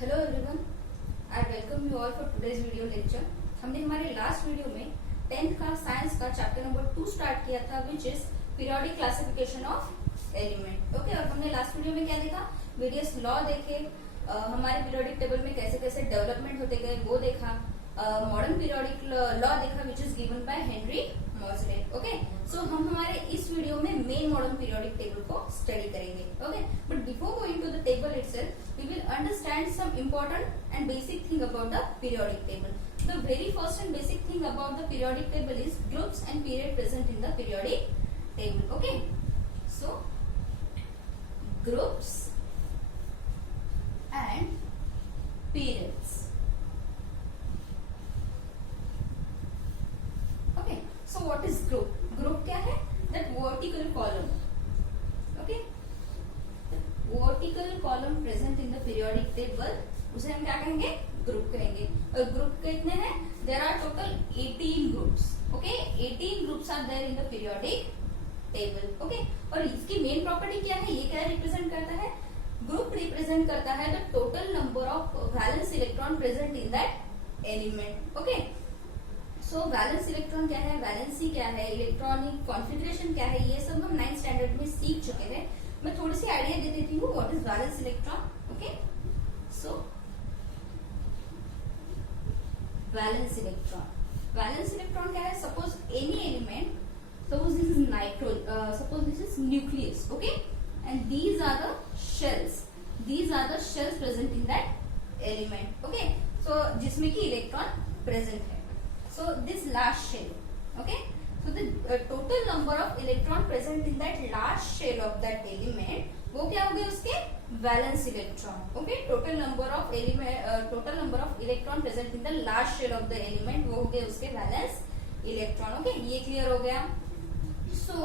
Hello everyone, I welcome you all for today's video lecture. हमने हमारे last video में 10th का science का चैप्टर नंबर 2 स्टार्ट किया था, which is periodic classification of element. Okay, और हमने लास्ट वीडियो में क्या देखा, वेरियस लॉ देखे, हमारे पीरियोडिक टेबल में कैसे कैसे डेवलपमेंट होते गए वो देखा, मॉडर्न पीरियोडिक लॉ देखा which is given by Henry Moseley. Okay, so हम हमारे इस वीडियो में मेन मॉडर्न पीरियोडिक टेबल को स्टडी करेंगे। Okay, but before going to the table itself we will understand some important and basic thing about the periodic table. The very first and basic thing about the periodic table is groups and period present in the periodic table. Okay, so groups and periods. Okay, so what is group? Group क्या है? That vertical column. Okay, vertical column present in the periodic table, उसे हम क्या कहेंगे, group कहेंगे। और group कितने हैं? There are total 18 groups. Okay, 18 groups are there in the periodic table. Okay, और इसकी मेन प्रॉपर्टी क्या है, ये क्या रिप्रेजेंट करता है, ग्रुप रिप्रेजेंट करता है the total number of valence electron present in that element. Okay, so valence electron क्या है, वैलेंसी क्या है, इलेक्ट्रॉनिक कॉन्फिगरेशन क्या है, ये सब हम 9th स्टैंडर्ड में सीख चुके हैं। मैं थोड़ी सी आइडिया दे देती हूँ what is valence electron. Okay, so valence electron क्या है, suppose any element, suppose this is suppose this is nucleus. Okay, and these are the shells present in that element. Okay, so जिसमें कि electron present है। So this last shell, okay, so the total number of electron present in that last shell of that element, वो क्या हो गए उसके valence electron. Okay, total number of electron present in the last shell of the element, वो हो गए उसके valence electron. Okay, ये क्लियर हो गया। So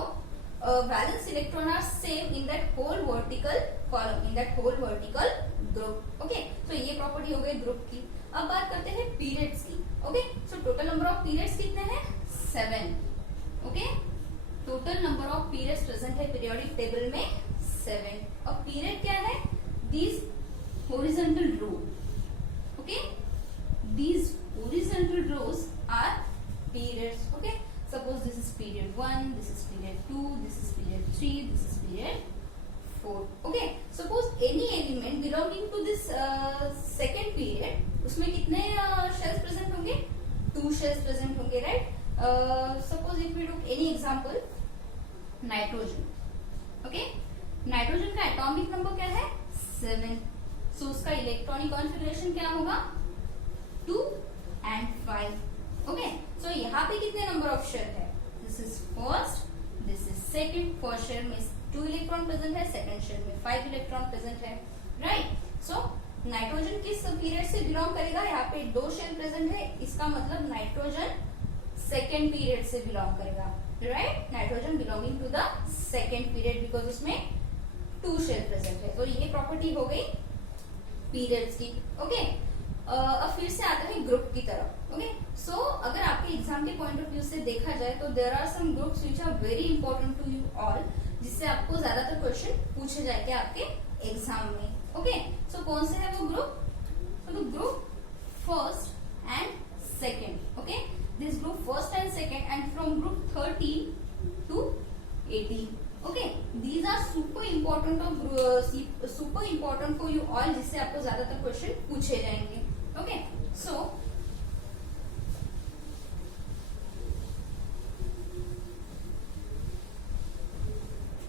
valence electron are same in that whole vertical column, in that whole vertical group. Okay, तो ये property हो गई ग्रुप की। अब बात करते हैं पीरियड्स की। Okay, so total number of periods कितने हैं, 7। Okay, total number of periods present है पीरियोडिक टेबल में 7। और पीरियड क्या है, these horizontal row. Okay, these horizontal rows are periods. Okay, suppose this is period 1, this is period 2, this is period 3, this is period 4। Okay, suppose any element belonging to this second period, उसमें कितने shells present होंगे, 2 shells present होंगे, right. Suppose if we look any example, nitrogen. Okay, nitrogen का atomic number क्या है, 7। सो उसका electronic configuration क्या होगा, 2 and 5। ओके, सो यहाँ पे कितने नंबर ऑफ शेल है, this is first, this is second. First shell में 2 इलेक्ट्रॉन प्रेजेंट है, सेकंड शेल में 5 इलेक्ट्रॉन प्रेजेंट है, राइट। सो नाइट्रोजन किस पीरियड से बिलोंग करेगा, यहाँ पे 2 शेल प्रेजेंट है, इसका मतलब नाइट्रोजन सेकेंड पीरियड से बिलोंग करेगा, right. Nitrogen belonging to the second period, because उसमें 2 शेल प्रेजेंट है। तो ये प्रॉपर्टी हो गई पीरियड्स की। ओके, अब फिर से आता है ग्रुप की तरफ। ओके, सो अगर आपके एग्जाम के पॉइंट ऑफ व्यू से देखा जाए तो there are some groups which are very important to you all, जिससे आपको ज्यादातर क्वेश्चन पूछे जाएंगे आपके एग्जाम में। ओके, सो कौन से है वो ग्रुप, तो group first and second. Okay, this group first and second, and from group 13 to 18. Okay, these are super important for you all, जिससे आपको ज्यादातर क्वेश्चन पूछे जाएंगे। ओके, सो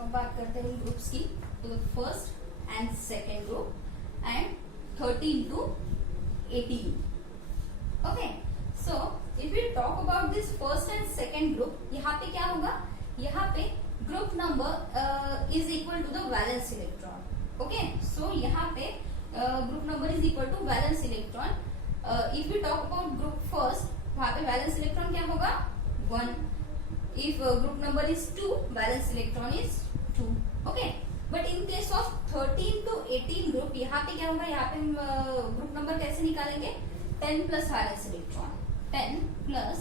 अब बात करते हैं ग्रुप्स की। तो first and second group and 13 to 18। Okay, so if you talk about this first and second group, यहाँ पे क्या होगा, यहाँ पे group number is equal to the valence electron. Okay, so यहाँ पे group number is equal to valence electron. If you talk about group first, वहां पे वैलेंस इलेक्ट्रॉन क्या होगा, 1। If group number is 2, valence electron is 2। Okay, but in case of 13 to 18 group, यहाँ पे क्या होगा, यहाँ पे हम ग्रुप नंबर कैसे निकालेंगे, 10 plus valence electron, 10 plus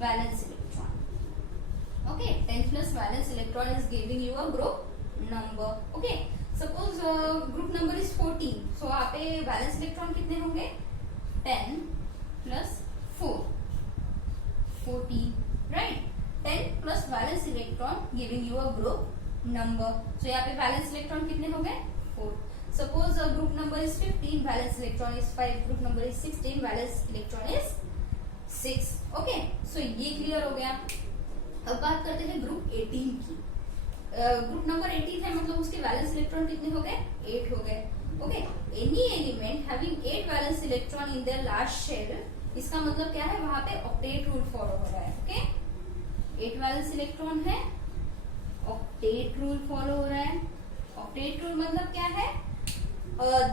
valence electron। Okay, 10 plus valence electron is giving you a group number. Okay, suppose group number is 14, so यहाँ पे वैलेंस इलेक्ट्रॉन कितने होंगे 10 plus 4 14, right. 10 plus valence electron giving you a group number. So यहाँ पे valence electron कितने हो गए 4। Suppose group number is 15, valence electron is 5, group number is 16, valence electron is 6। Okay, so ये क्लियर हो गया। अब बात करते हैं ग्रुप 18 की। ग्रुप नंबर 18 है, मतलब उसके वैलेंस इलेक्ट्रॉन कितने हो गए 8 हो गए। Okay, any element having 8 valence electron in their last shell, इसका मतलब क्या है, वहां पे ऑक्टेट रूल फॉलो हो रहा है। ओके, 8 वैलेंस इलेक्ट्रॉन है, ऑक्टेट रूल फॉलो हो रहा है। ऑक्टेट रूल मतलब क्या है,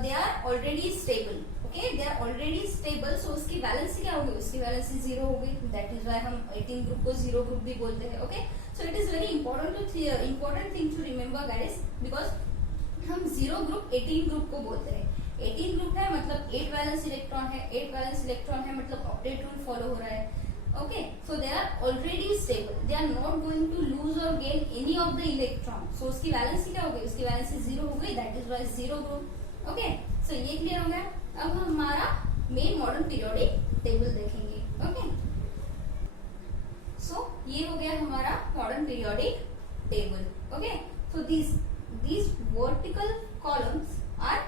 they are already stable. Okay, they are already stable, so उसकी वैलेंसी क्या होगी, उसकी वैलेंसी 0 हो गई। दैट इज व्हाई हम 18 ग्रुप को 0 ग्रुप भी बोलते हैं। Okay, so it is very important thing to remember guys, because हम 0 ग्रुप 18 ग्रुप को बोलते हैं। 18 ग्रुप है मतलब 8 वैलेंस इलेक्ट्रॉन है, 8 वैलेंस इलेक्ट्रॉन है मतलब ऑक्टेट रूल फॉलो हो रहा है। Okay, so they are already stable, they are not going to lose और gain any of the electron. So उसकी वैलेंसी क्या हो गई, उसकी वैलेंसी 0 हो गई। That is why 0 group. Okay, so ये क्लियर हो गया। अब हम हमारा मेन मॉडर्न पीरियोडिक टेबल देखेंगे। ओके, सो ये हो गया हमारा modern periodic table. Okay, so these vertical columns are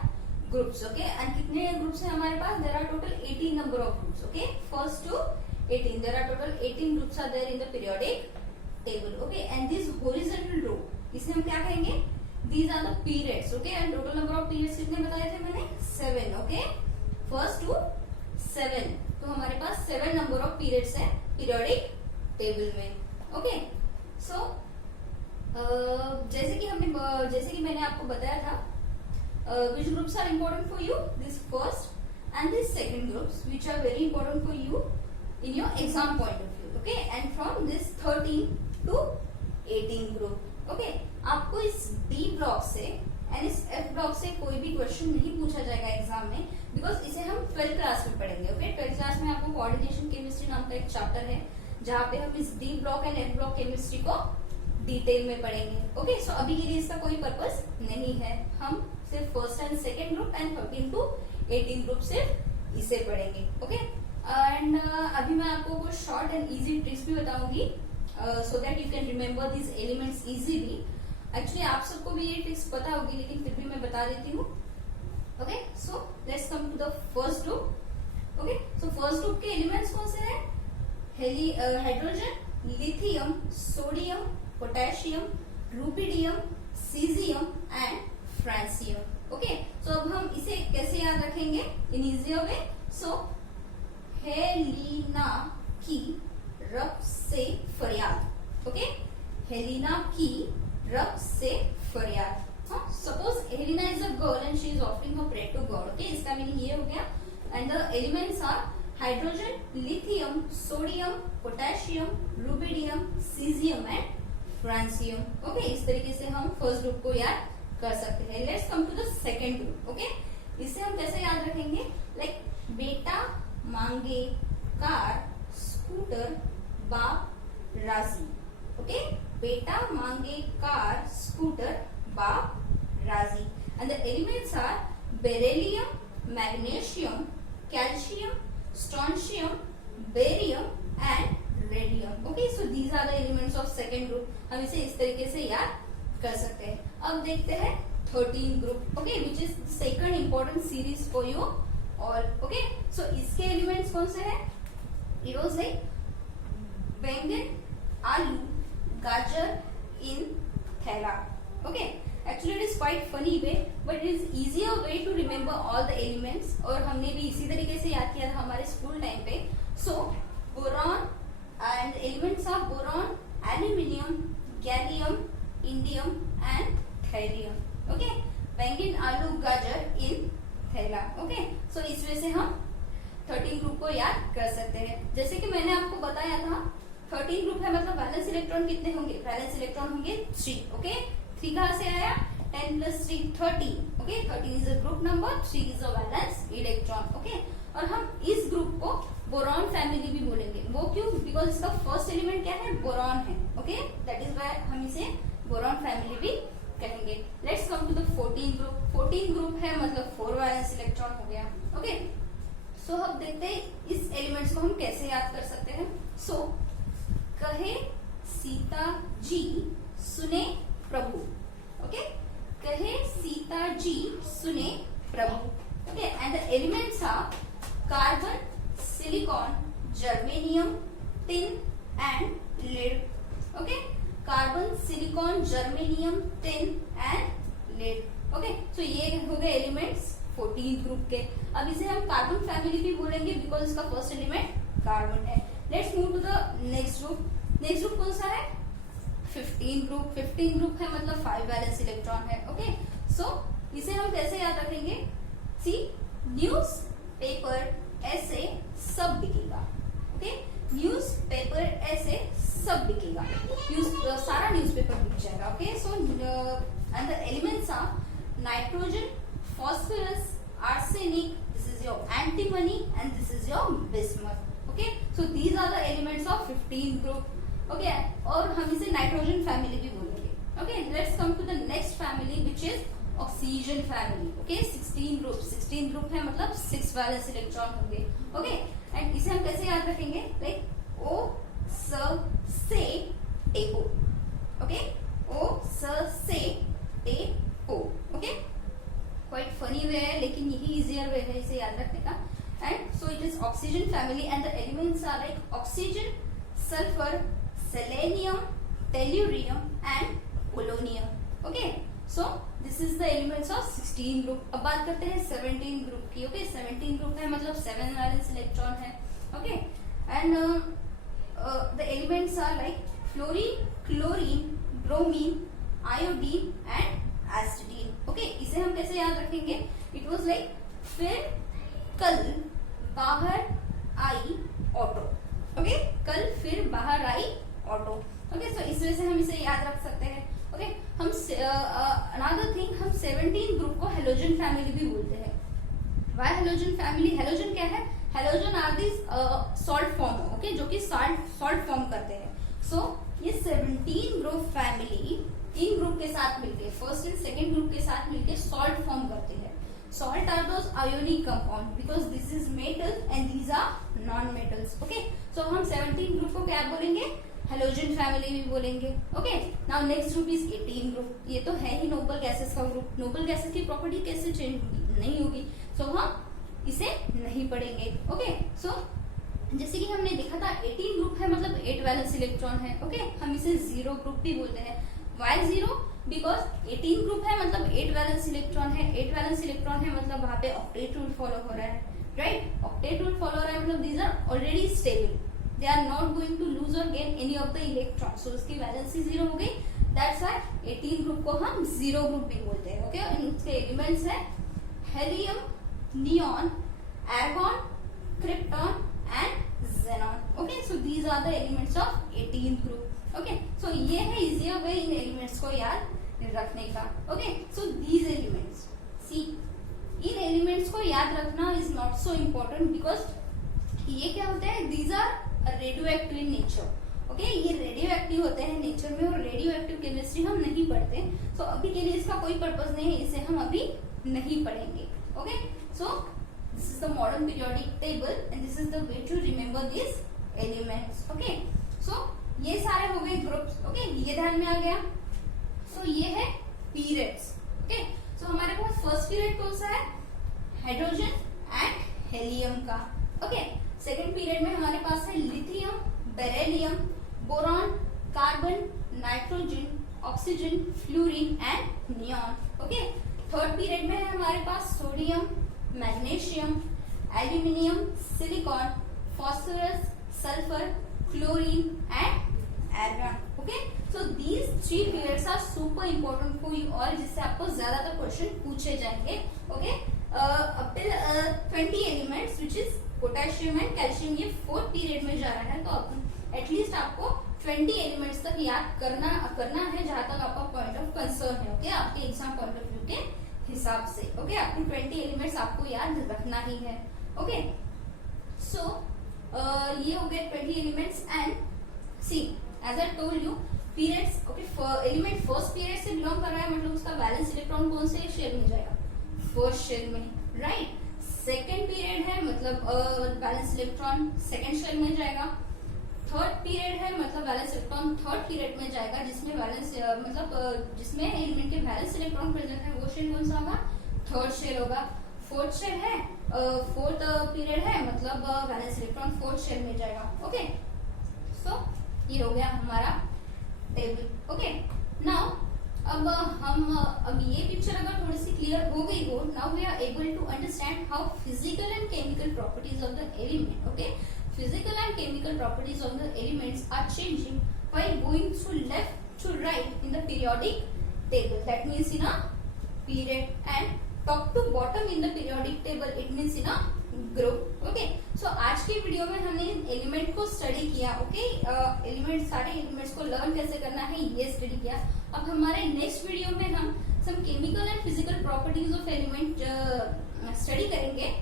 groups. Okay, and कितने ग्रुप्स हैं हमारे पास, there are total 18 number of groups. Okay, first to 18, there are total 18 groups are there in the periodic table. Okay, and this horizontal row, इसे हम क्या कहेंगे, these are the periods. Okay, and total number of periods कितने बताए थे मैंने 7. Okay, first to 7, तो हमारे पास 7 number of periods है periodic table में। Okay, so जैसे कि मैंने आपको बताया था, which groups are important for you, this first and this second groups, which are very important for you in your exam point of view. Okay, and from this 13 to 18 group. Okay, आपको इस D block से and इस F block से कोई भी question नहीं पूछा जाएगा एग्जाम में, बिकॉज इसे हम 12th क्लास में पढ़ेंगे। ओके, 12th क्लास में आपको कोऑर्डिनेशन केमिस्ट्री नाम का एक चैप्टर है, जहाँ पे हम इस D block and F block chemistry को डिटेल में पढ़ेंगे। ओके, सो अभी के लिए इसका कोई पर्पस नहीं है, हम सिर्फ first and second group and 13 to 18 group सिर्फ इसे पढ़ेंगे। ओके, एंड अभी मैं आपको कुछ शॉर्ट एंड इजी ट्रिक्स भी बताऊंगी, so that you can remember this elements easily. Actually आप सबको भी ये ट्रिक्स पता होगी, लेकिन फिर भी मैं बता देती हूँ। Okay, so let's come to the first group. Okay, so first group के एलिमेंट्स कौन से हैं, hydrogen, lithium, sodium, potassium, rubidium, caesium and francium. Okay, so अब हम इसे कैसे याद रखेंगे इन इजियर वे। सो हेलिना की रब से फरियाद। ओके, हेलिना की रब से फरियाद। Suppose Helena is a girl and she is offering her prayer to God. Okay, इसका मीनिंग ये हो गया। And the elements are hydrogen, lithium, sodium, potassium, rubidium, caesium and francium. Okay, इस तरीके से हम फर्स्ट ग्रुप को याद कर सकते हैं। Let's come to the second group. Okay, इसे हम कैसे याद रखेंगे, लाइक बेटा मांगे कार, स्कूटर, बाप राजी। ओके, बेटा मांगे कार, स्कूटर, बाप राजी। And the elements are beryllium, magnesium, calcium, strontium, barium and radium. Okay, so these are the elements of second group. हम इसे इस तरीके से याद कर सकते हैं। अब देखते हैं 13 group. Okay, which is second important series for you all. Okay, so इसके एलिमेंट्स कौन से हैं, इट वाज लाइक बैंगन, आलू, गाजर इन थैला। Okay, actually it is quite funny way, but it is easier way to remember all the elements, और हमने भी इसी तरीके से याद किया था हमारे स्कूल टाइम पे। So boron and elements are boron, aluminium, gallium, indium and thallium. Okay, बैंगन, आलू, गाजर इन थैला। ओके, सो इस वजह से हम 13 ग्रुप को याद कर सकते हैं। जैसे कि मैंने आपको बताया था, 13 ग्रुप है मतलब वैलेंस इलेक्ट्रॉन कितने होंगे, वैलेंस इलेक्ट्रॉन होंगे 3। ओके, 3 कहां से आया, 10 plus 3 13। Okay, 13 is a group number, 3 is a valence electron. Okay, और हम इस ग्रुप को बोरॉन फैमिली भी बोलेंगे। वो क्यों, बिकॉज इसका फर्स्ट एलिमेंट क्या है, बोरॉन है। ओके, दैट इज व्हाई हम इसे बोरॉन फैमिली भी कहेंगे। Let's come to the 14 group. 14 group है मतलब 4 वैलेंस इलेक्ट्रॉन हो गया। ओके, सो अब देखते हैं इस एलिमेंट्स को हम कैसे याद कर सकते हैं। सो कहे सीता जी सुने प्रभु। ओके, कहे सीता जी सुने प्रभु। Okay, and the elements are carbon, silicon, germanium, tin and lead. Okay, carbon, silicon, germanium, tin and lead. Okay, so ये हो गए एलिमेंट्स 14 ग्रुप के। अब इसे हम कार्बन फैमिली भी बोलेंगे बिकॉज इसका फर्स्ट एलिमेंट कार्बन है। Let's move to the next group. Next group कौन सा है? 15 ग्रुप। 15 ग्रुप है मतलब 5 वैलेंस इलेक्ट्रॉन है। ओके, सो इसे हम कैसे याद रखेंगे? सी, न्यूज पेपर ऐसे सब बिकेगा। ओके, न्यूज पेपर ऐसे सब बिकेगा। सारा न्यूज़पेपर बिक जाएगा। Okay, so and the elements are nitrogen, phosphorus, arsenic, this is your antimony and this is your bismuth. Okay, so these are the elements of 15 group. Okay, और हम इसे nitrogen family भी बोलेंगे। Okay, let's come to the next family which is oxygen family. Okay, 16 group. 16 group है मतलब 6 valence electron होंगे। Okay, and इसे हम कैसे याद रखेंगे? लाइक ओ स से टेपो। ओके, ओ स से टेपो। ओके, क्वाइट फनी वे है लेकिन यही इजियर वे है इसे याद रखने का। And so it is oxygen family and the elements are like oxygen, sulphur, selenium, tellurium and polonium. Okay, so this is the elements of 16 group. अब बात करते हैं 17 ग्रुप की। ओके, 17 ग्रुप है मतलब 7 वैलेंस इलेक्ट्रॉन है। Okay, and the elements are like fluorine, chlorine, bromine, iodine and astatine. Okay, इसे हम कैसे याद रखेंगे? इट वाज लाइक फिर कल बाहर आई ऑटो। ओके, कल फिर बाहर आई ऑटो। ओके, सो इस वजह से हम इसे याद रख सकते हैं। ओके, हम अनदर थिंग, हम 17 ग्रुप को हेलोजन फैमिली भी बोलते हैं। Y halogen family? हेलोजन क्या है? Halogen are this salt form. Okay, जो कि सॉल्ट फॉर्म करते हैं। सो ये 17 ग्रुप फैमिली इन ग्रुप के साथ मिलके, फर्स्ट एंड सेकेंड ग्रुप के साथ मिलके सॉल्ट फॉर्म करते हैं। Salt are those ionic compound because this is metal and these are non metals. Okay, so हम 17 ग्रुप को क्या बोलेंगे? हेलोजन फैमिली भी बोलेंगे। Okay, now next group is 18 group. ये तो है ही नोबल गैसेस का ग्रुप। नोबल गैसेस की प्रॉपर्टी कैसे चेंज होगी? नहीं होगी, सो हम इसे नहीं पढ़ेंगे। ओके, सो जैसे कि हमने देखा था 18 ग्रुप है मतलब 8 वैलेंस इलेक्ट्रॉन है। ओके, हम इसे 0 ग्रुप भी बोलते हैं। वाई 0? बिकॉज 18 ग्रुप है मतलब 8 वैलेंस इलेक्ट्रॉन है। 8 वैलेंस इलेक्ट्रॉन है मतलब वहां पे ऑक्टेट रूल फॉलो हो रहा है। राइट, ऑक्टेट रूल फॉलो हो रहा है मतलब these are already stable, they are not going to lose और gain any of the electron. So उसकी वैलेंसी 0 हो गई। दैट्स व्हाई 18 ग्रुप को हम 0 ग्रुप भी बोलते हैं। ओके, इसके एलिमेंट्स है helium, neon, argon, krypton and xenon. Okay, so these are the elements of 18th group. Okay, so ये है easier way इन elements को याद रखने का। Okay, so these elements, see, in elements को याद रखना is not so important because ये क्या होते हैं? These are radioactive in nature. Okay, ये radioactive होते हैं नेचर में और radioactive केमिस्ट्री हम नहीं पढ़ते। So अभी के लिए इसका कोई पर्पज नहीं है, इसे हम अभी नहीं पढ़ेंगे। Okay, so this is the modern periodic table and this is the way to remember these elements. Okay, so ये सारे हो गए ग्रुप्स। ओके, ये ध्यान में आ गया। सो ये है पीरियड्स। ओके, सो हमारे पास फर्स्ट पीरियड कौन सा है? हाइड्रोजन एंड हेलियम का। ओके, सेकंड पीरियड में हमारे पास है lithium, beryllium, boron, carbon, nitrogen, oxygen, fluorine and neon. Okay, third period में है हमारे पास sodium, magnesium, aluminium, silicon, phosphorus, sulphur, chlorine and argon. Okay, so these 3 periods are super important for you all, जिससे आपको ज्यादातर question पूछे जाएंगे। Okay, up till 20 elements which is potassium and calcium, ये 4th पीरियड में जा रहा है। तो एटलीस्ट आपको 20 एलिमेंट्स तक याद करना है जहां तक आपका पॉइंट ऑफ कंसर्न है। ओके, आपके एग्जाम पॉइंट ऑफ व्यू के हिसाब से। ओके, आपको 20 एलिमेंट्स आपको याद रखना ही है। ओके, सो ये हो गए 20 elements and see as I told you periods, okay, element first period से बिलोंग कर रहा है मतलब उसका वैलेंस इलेक्ट्रॉन कौन से शेल में जाएगा, फर्स्ट शेल में, राइट। सेकेंड पीरियड है मतलब वैलेंस इलेक्ट्रॉन सेकेंड शेल में जाएगा। थर्ड पीरियड है मतलब वैलेंस इलेक्ट्रॉन थर्ड पीरियड में जाएगा, जिसमें वैलेंस मतलब जिसमें एलिमेंट के वैलेंस इलेक्ट्रॉन प्रेजेंट है वो शेल कौन सा होगा, थर्ड शेल होगा। फोर्थ शेल है, फोर्थ पीरियड है मतलब वैलेंस इलेक्ट्रॉन फोर्थ शेल में जाएगा, ओके। सो ये हो गया हमारा टेबल, ओके। नाउ अब ये पिक्चर अगर थोड़ी सी क्लियर हो गई हो, now we are able to understand how physical and chemical properties of the element, okay. Physical and chemical properties of the elements are changing while going through left to right in the periodic table. That means in a period, and top to bottom in the periodic table. It means in a group. Okay. So आज की video में हमने element को study किया, okay. Element सारे elements को learn कैसे करना है ये स्टडी किया। अब हमारे नेक्स्ट वीडियो में हम some chemical and physical properties of element study करेंगे,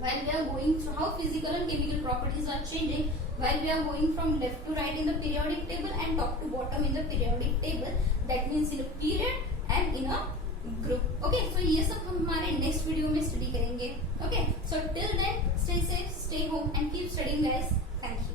while we are going through how physical and chemical properties are changing while we are going from left to right in the periodic table and top to bottom in the periodic table, that means in a period and in a group, okay। so ये सब हम हमारे next video में study करेंगे, okay। so till then stay safe, stay home and keep studying guys, thank you।